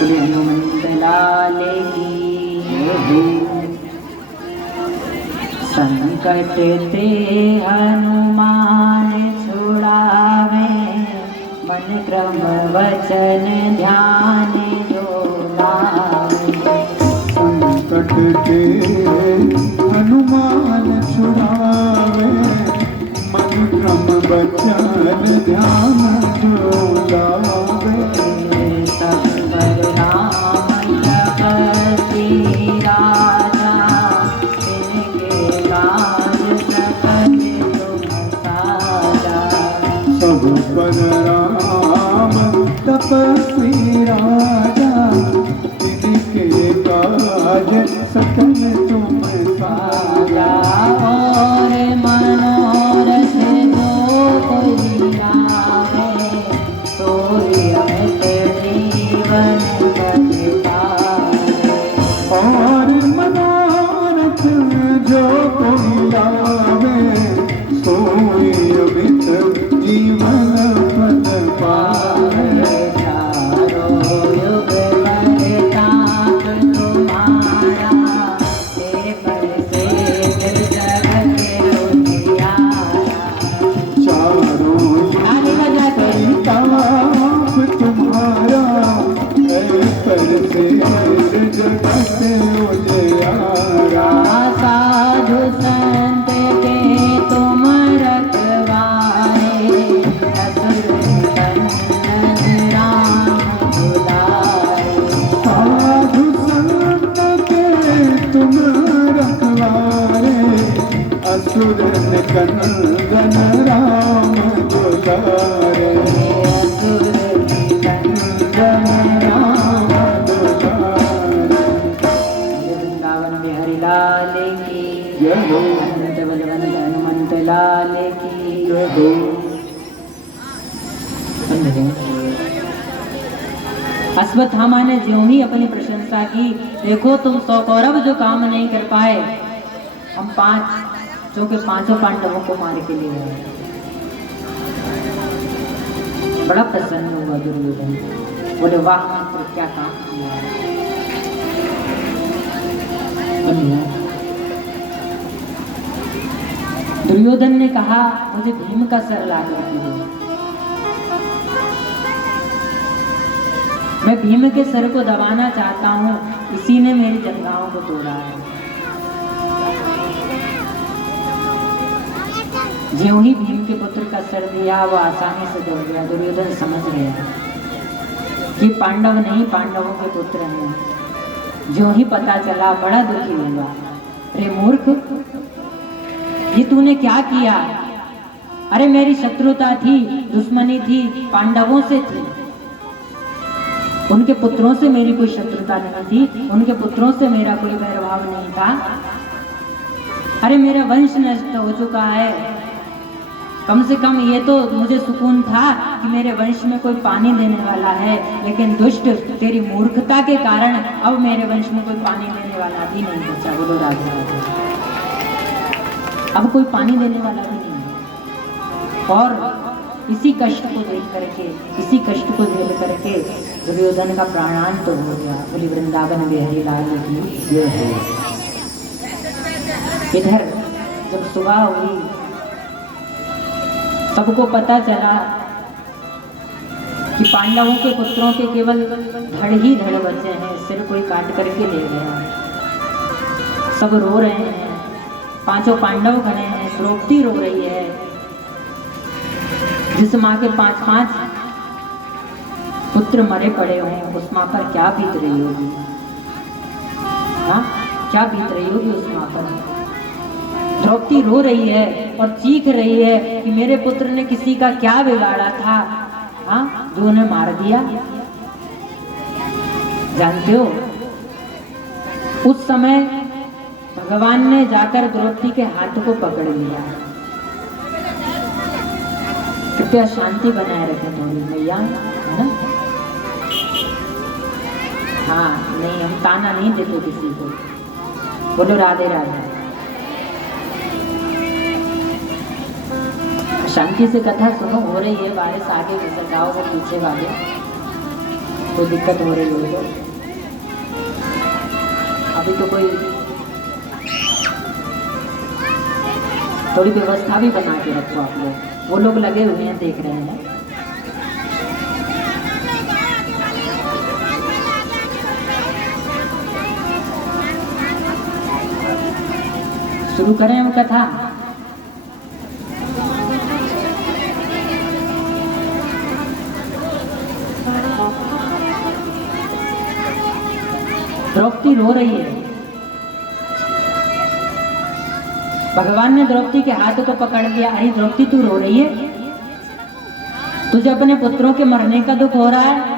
हनुमंत लाल की संकट ते हनुमान छुड़ावे, मन क्रम वचन ध्यान जो लावे। संकट ते हनुमान छुड़ावे, मन क्रम वचन ध्यान जो लावे। सब पर राम जपति राजा, तिनके काज सकल तुम साजा। सब पर राम तपस्वी राजा, तिनके काज सकल तुम साजा। और मनोरथ जो कोई लावे, सोई अमित जीवन पद पावे। और मनोरथ जो कोई लावे, सोई अमित जीवन पद पावे। चारों युग परताप तुम्हारा, तेरे पर से जगत उजियारा। चारों युग परिताप तुम्हारा, पर से जगत उजियारा। साधु संत के तुम रखवारे, असुर निकंदन राम दुलारे। साधु संत के तुम रखवारे, असुर निकंदन राम दुलारे। असुर निकंदन राम दुलारे। वृंदावन बिहारी लाल की जय हो। अनंत बलवंत हनुमंत लाल की जय हो। अश्वत्थामा ने ज्यों ही अपनी प्रशंसा की, देखो तुम 100 कौरव जो काम नहीं कर पाए, हम 5 जो के 5 पांडवों को मार के लिए आए। बड़ा प्रसन्न हुआ दुर्योधन, बोले वाह मित्र क्या काम किया है। दुर्योधन ने कहा मुझे भीम का सर ला कर दो, मैं भीम के सर को दबाना चाहता हूँ, इसी ने मेरी जंघाओं को तोड़ा है। ज्यों ही भीम के पुत्र का सर दिया, वो आसानी से दौड़ गया। दुर्योधन समझ गया कि पांडव नहीं पांडवों के पुत्र हैं। ज्यों ही पता चला बड़ा दुखी हुआ। अरे मूर्ख, ये तूने क्या किया? अरे मेरी शत्रुता थी, दुश्मनी थी, पांडवों से थी, उनके पुत्रों से मेरी कोई शत्रुता नहीं थी, उनके पुत्रों से मेरा कोई वैरभाव नहीं था। अरे मेरा वंश नष्ट हो चुका है, कम से कम ये तो मुझे सुकून था कि मेरे वंश में कोई पानी देने वाला है, लेकिन दुष्ट तेरी मूर्खता के कारण अब मेरे वंश में कोई पानी देने वाला भी नहीं बचा। बोलो राजा, अब कोई पानी देने वाला भी नहीं है। और इसी कष्ट को देख करके, इसी कष्ट को झेल करके दुर्योधन का प्राणांत तो हो गया। बोली वृंदावन बिहारी लाल की जय हो। इधर जब सुबह हुई, सबको पता चला कि पांडवों के पुत्रों के केवल धड़ ही धड़ बचे हैं, सिर कोई काट करके ले गया। सब रो रहे हैं, 5 पांडव खड़े हैं, द्रौपदी रो रही है। जिस माँ के 5 पुत्र मरे पड़े हों, उस माँ पर क्या बीत रही होगी? हाँ, क्या बीत रही होगी उस माँ पर? द्रौपदी रो रही है और चीख रही है कि मेरे पुत्र ने किसी का क्या बिगाड़ा था, हाँ, जो उन्हें मार दिया। जानते हो, उस समय भगवान ने जाकर द्रौपदी के हाथ को पकड़ लिया। कृपया शांति बनाए रखें थोड़ी मैया, है ना। हाँ, नहीं, हम ताना नहीं देते किसी को। बोलो राधे राधे। शांति से कथा सुनो। हो रही है बारिश, आगे घुस जाओ वो पीछे वाले, कोई दिक्कत हो रही हो तो अभी तो कोई थोड़ी व्यवस्था भी बना के रखो आप लोग। वो लोग लगे हुए हैं, देख रहे हैं। शुरू करें हम कथा। द्रौपदी रो रही है। भगवान ने द्रौपदी के हाथ को पकड़ लिया। अरे द्रौपदी, तू रो रही है? तुझे अपने पुत्रों के मरने का दुख हो रहा है?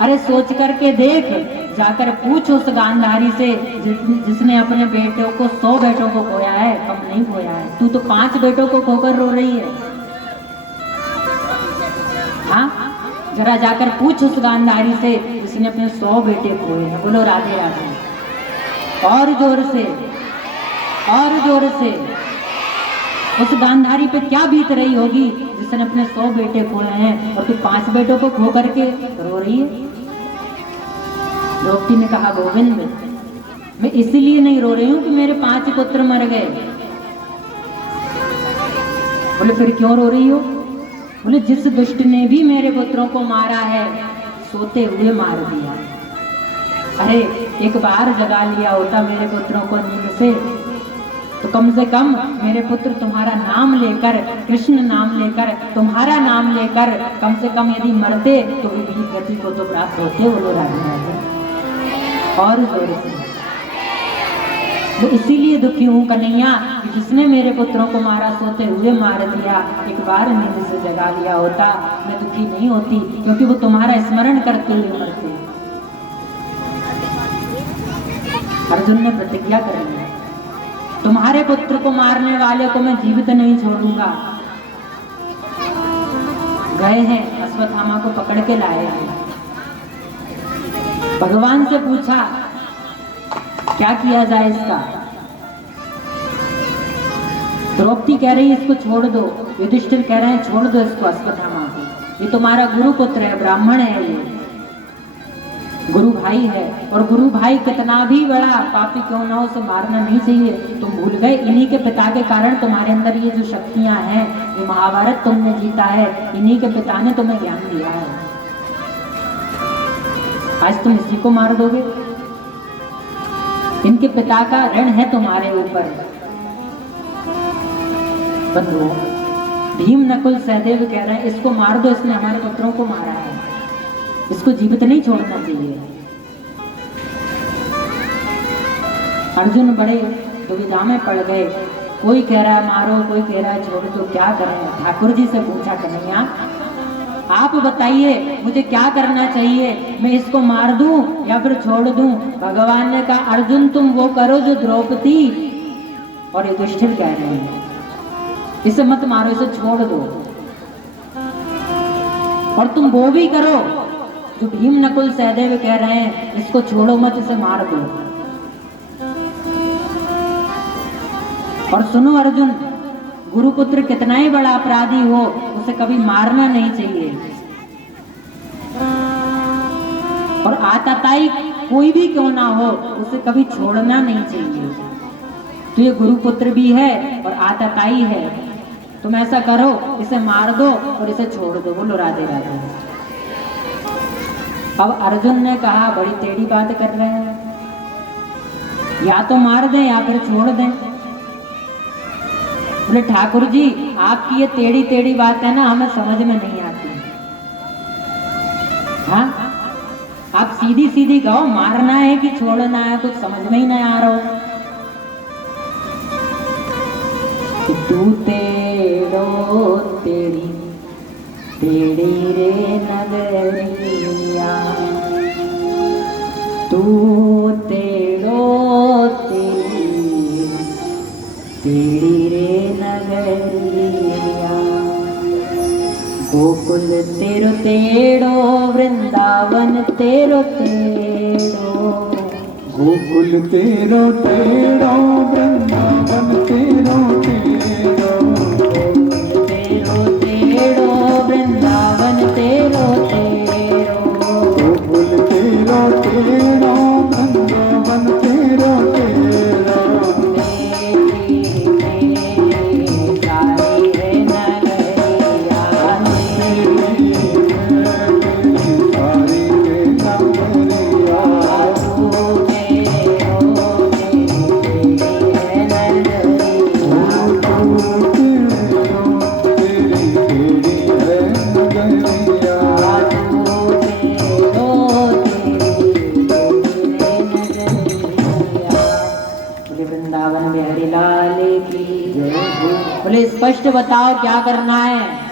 अरे सोच करके देख, जाकर पूछ उस गांधारी से जिसने अपने बेटों को 100 बेटों को खोया है, कम नहीं खोया है। तू तो 5 बेटों को खोकर रो रही है। हाँ, जरा जाकर पूछ उस गांधारी से जिसने अपने 100 बेटे खोए हैं। बोलो राधे राधे। और जोर से, और जोर से। उस गांधारी पे क्या बीत रही होगी जिसने अपने 100 बेटे खोए हैं और तू 5 बेटों को खो करके रो रही है। द्रौपदी ने कहा, गोविंद, मैं इसलिए नहीं रो रही हूं कि मेरे 5 पुत्र मर गए। बोले फिर क्यों रो रही हो? बोले जिस दुष्ट ने भी मेरे पुत्रों को मारा है, सोते हुए मार दिया। अरे एक बार जगा लिया होता मेरे पुत्रों को नींद से, तो कम से कम मेरे पुत्र तुम्हारा नाम लेकर, कृष्ण नाम लेकर, तुम्हारा नाम लेकर, कम से कम यदि मरते तो भी गति को तो प्राप्त होते। बोलो राधे राधे। और जोर से। मैं इसीलिए दुखी हूँ कन्हैया कि जिसने मेरे पुत्रों को मारा, सोते हुए मार दिया। एक बार नींद से जगा लिया होता, मैं दुखी नहीं होती, क्योंकि वो तुम्हारा स्मरण करते हुए मरते। अर्जुन ने प्रतिज्ञा कर ली, तुम्हारे पुत्र को मारने वाले को मैं जीवित नहीं छोड़ूंगा। गए हैं, अश्वत्थामा को पकड़ के लाए हैं। भगवान से पूछा क्या किया जाए इसका। द्रौपदी कह रही है इसको छोड़ दो, युधिष्ठिर कह रहे हैं छोड़ दो इसको, अश्वत्थामा को। ये तुम्हारा गुरु पुत्र है, ब्राह्मण है, ये गुरु भाई है। और गुरु भाई कितना भी बड़ा पापी क्यों ना हो, उसे मारना नहीं चाहिए। तुम भूल गए, इन्हीं के पिता के कारण तुम्हारे अंदर ये जो शक्तियां हैं, ये महाभारत तुमने जीता है, इन्हीं के पिता ने तुम्हें ज्ञान दिया है। आज तुम इसी को मार दोगे? इनके पिता का ऋण है तुम्हारे ऊपर। बंधुओं, भीम नकुल सहदेव कह रहे हैं इसको मार दो, इसने हमारे पुत्रों को मारा है, इसको जीवित नहीं छोड़ना चाहिए। अर्जुन बड़े दुविधा में पड़ गए। कोई कह रहा है मारो, कोई कह रहा है छोड़ दो, क्या करें? ठाकुर जी से पूछा, कन्हैया आप बताइए मुझे क्या करना चाहिए, मैं इसको मार दूं या फिर छोड़ दूं? भगवान ने कहा, अर्जुन तुम वो करो जो द्रौपदी और युधिष्ठिर कह रहे हैं, इसे मत मारो, इसे छोड़ दो। और तुम वो भी करो जो भीम नकुल सहदेव कह रहे हैं, इसको छोड़ो मत, इसे मार दो। और सुनो अर्जुन, गुरुपुत्र कितना ही बड़ा अपराधी हो, उसे कभी मारना नहीं चाहिए। और आताताई कोई भी क्यों ना हो, उसे कभी छोड़ना नहीं चाहिए। तो ये गुरुपुत्र भी है और आताताई है। तुम ऐसा करो, इसे मार दो और इसे छोड़ दो। बोलो राधे राधे। अब अर्जुन ने कहा, बड़ी टेढ़ी बात कर रहे हैं, या तो मार दें या फिर छोड़ दें। बोले ठाकुर जी आपकी ये टेढ़ी टेढ़ी बात है ना, हमें समझ में नहीं आती। हाँ, आप सीधी सीधी कहो, मारना है कि छोड़ना है, कुछ समझ में ही नहीं आ रहा हो। तू तेरो तेरी तेरी रे नगरिया, तू तेड़ो तेड़ी रे नगरिया, गोकुल तेरो तेड़ो वृंदावन तेरो तेड़ो, गोकुल तेरो तेरो वृंदावन तेरो तेरो, गोकुल तेरो तेड़ो वृंदावन तेरो तेड़ो, गोकुल तेरो तेरो वृंदावन तेरो तेरो, वृंदावन में हरिलाल की जय हो। बोले स्पष्ट बताओ क्या करना है।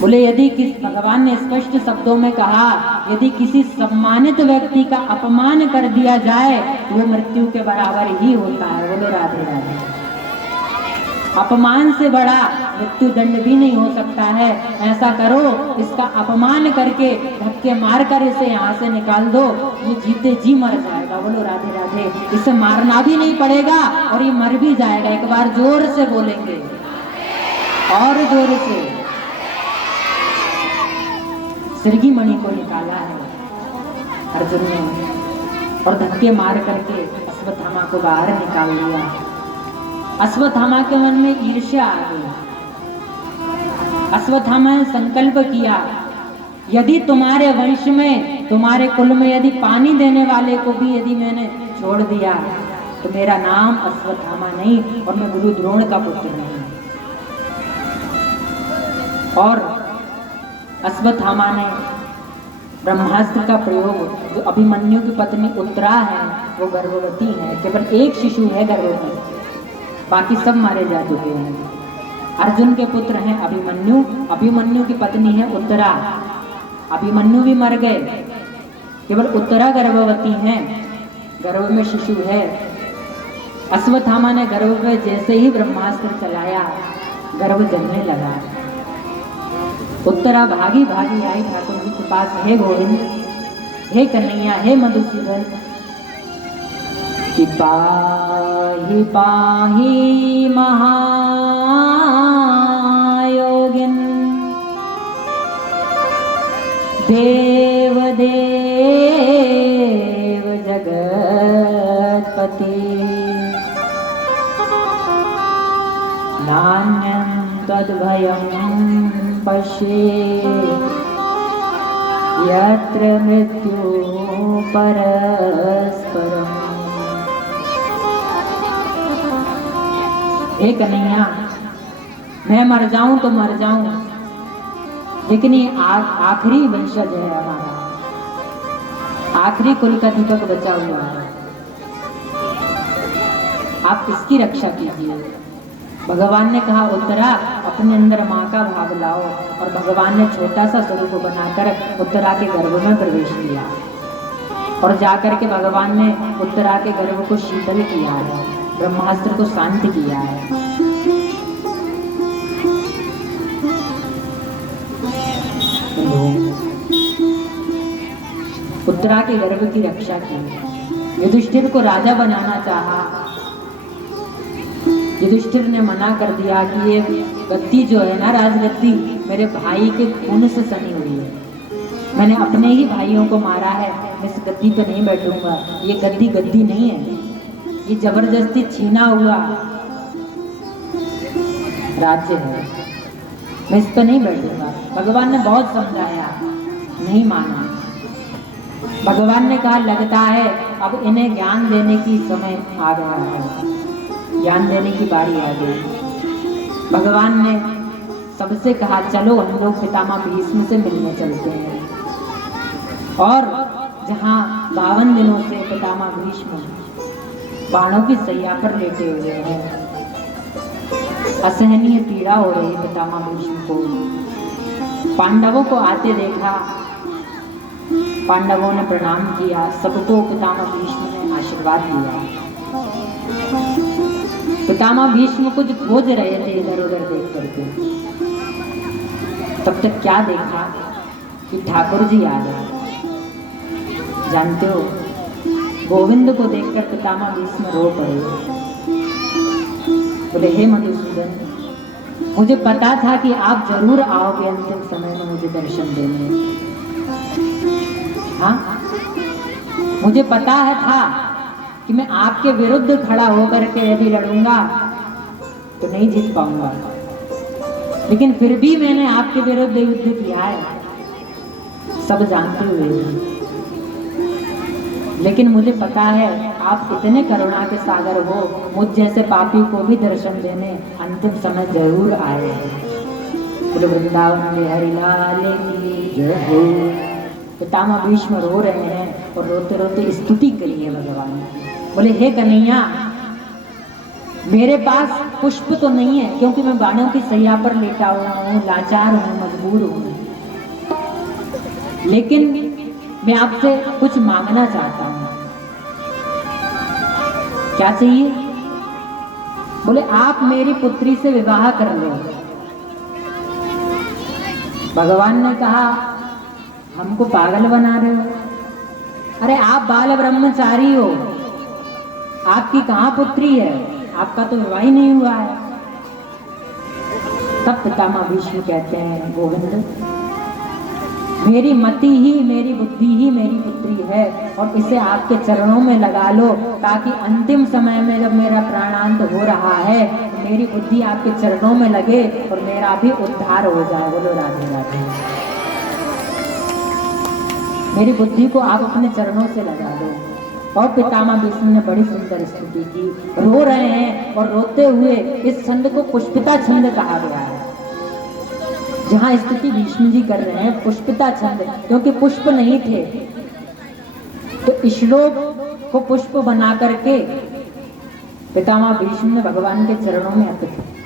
बोले यदि किस भगवान ने स्पष्ट शब्दों में कहा, यदि किसी सम्मानित व्यक्ति का अपमान कर दिया जाए तो वो मृत्यु के बराबर ही होता है। बोलो राधे राधे। अपमान से बड़ा मृत्यु दंड भी नहीं हो सकता है। ऐसा करो, इसका अपमान करके धक्के मार कर इसे यहाँ से निकाल दो, ये जीते जी मर जाएगा। बोलो राधे राधे। इसे मारना भी नहीं पड़ेगा और ये मर भी जाएगा। एक बार जोर से बोलेंगे और जोर से। सिरगी मणि को निकाला है अर्जुन ने और धक्के मार करके अश्वत्थामा को बाहर निकाल दिया। अश्वत्थामा के मन में ईर्ष्या आ गई। अश्वत्थामा ने संकल्प किया, यदि तुम्हारे वंश में, तुम्हारे कुल में यदि पानी देने वाले को भी यदि मैंने छोड़ दिया तो मेरा नाम अश्वत्थामा नहीं और मैं गुरु द्रोण का पुत्र नहीं। और अश्वत्थामा ने ब्रह्मास्त्र का प्रयोग, जो अभिमन्यु की पत्नी उत्तरा है वो गर्भवती है, केवल एक शिशु है गर्भवती, बाकी सब मारे जा चुके हैं। अर्जुन के पुत्र हैं अभिमन्यु, अभिमन्यु की पत्नी है उत्तरा, अभिमन्यु भी मर गए, केवल उत्तरा गर्भवती हैं, गर्भ में शिशु है। अश्वत्थामा ने गर्भ में जैसे ही ब्रह्मास्त्र चलाया गर्भ जलने लगा। उत्तरा भागी भागी आई ठाकुर जी के पास, हे गोविंद, हे कन्हैया, हे मधुसूदन, कि पाहि पाहि महायोगिन, देव देव जगत्पति, नान्यं तद्भयं पश्ये यत्र मृत्यु परस्परम्। हे कन्हैया, मैं मर जाऊं तो मर जाऊं, लेकिन ये आखिरी वंशज है हमारा, आखिरी कुल का दीपक बचा हुआ है, आप इसकी रक्षा कीजिए। भगवान ने कहा, उत्तरा अपने अंदर माँ का भाव लाओ, और भगवान ने छोटा सा स्वरूप बनाकर उत्तरा के गर्भ में प्रवेश किया और जाकर के भगवान ने उत्तरा के गर्भ को शीतल किया है, ब्रह्मास्त्र को शांत किया है। उत्तरा के गर्भ की रक्षा की। युधिष्ठिर को राजा बनाना चाहा, युधिष्ठिर ने मना कर दिया कि ये गद्दी जो है ना, राजगद्दी, मेरे भाई के खून से सनी हुई है, मैंने अपने ही भाइयों को मारा है, मैं इस गद्दी पे नहीं बैठूंगा, ये गद्दी गद्दी नहीं है, ये जबरदस्ती छीना हुआ राज्य है, मैं इस पर नहीं बैठूंगा। भगवान ने बहुत समझाया, नहीं माना। भगवान ने कहा, लगता है अब इन्हें ज्ञान देने की समय आ गया है, ज्ञान देने की बारी आ गई। भगवान ने सबसे कहा, चलो हम लोग पितामह भीष्म से मिलने चलते हैं। और जहाँ 52 दिनों से पितामह भीष्म बाणों की सैया पर लेटे हुए हैं, असहनीय पीड़ा हो रही है पितामह भीष्म को, पांडवों को आते देखा पांडवों ने प्रणाम किया, सबको पितामह भीष्म ने आशीर्वाद दिया। पितामह भीष्म कुछ खोज रहे थे इधर उधर देख करके, तब तक क्या देखा कि ठाकुर जी आ गए। जानते हो, गोविंद को देखकर पितामह भीष्म रो पड़े। बोले, हे मधुसूदन, मुझे पता था कि आप जरूर आओगे अंतिम समय में मुझे दर्शन देने। हाँ, मुझे पता है था कि मैं आपके विरुद्ध खड़ा होकर के यदि लड़ूंगा तो नहीं जीत पाऊंगा, लेकिन फिर भी मैंने आपके विरुद्ध युद्ध किया है, सब जानते हुए भी। लेकिन मुझे पता है आप इतने करुणा के सागर हो, मुझ जैसे पापी को भी दर्शन देने अंतिम समय जरूर आए। बोले वृंदावन में हरि लाल की जय हो। पितामह भीष्म रो रहे हैं और रोते रोते स्तुति करी है भगवान ने। बोले, हे कन्हैया, मेरे पास पुष्प तो नहीं है क्योंकि मैं बाणों की सैया पर लेटा हुआ हूँ, लाचार हूँ, मजबूर हूँ, लेकिन मैं आपसे कुछ मांगना चाहता हूँ। क्या चाहिए? बोले, आप मेरी पुत्री से विवाह कर लो। भगवान ने कहा, हमको पागल बना रहे हो? अरे आप बाल ब्रह्मचारी हो, आपकी कहाँ पुत्री है, आपका तो विवाह ही नहीं हुआ है। तब पितामह भीष्म कहते हैं, गोविंद, मेरी मति ही, मेरी बुद्धि ही मेरी पुत्री है और इसे आपके चरणों में लगा लो, ताकि अंतिम समय में जब मेरा प्राणांत हो रहा है तो मेरी बुद्धि आपके चरणों में लगे और मेरा भी उद्धार हो जाए। बोलो राधे राधे। मेरी बुद्धि को आप अपने चरणों से लगा दो। और पितामह भीष्म ने बड़ी सुंदर स्तुति की, रो रहे हैं और रोते हुए इस छंद को पुष्पिता छंद कहा गया है। जहां स्तुति भीष्म जी कर रहे हैं पुष्पिता छंद, क्योंकि पुष्प नहीं थे तो श्लोक को पुष्प बना करके पितामह भीष्म ने भगवान के चरणों में अर्पित किया।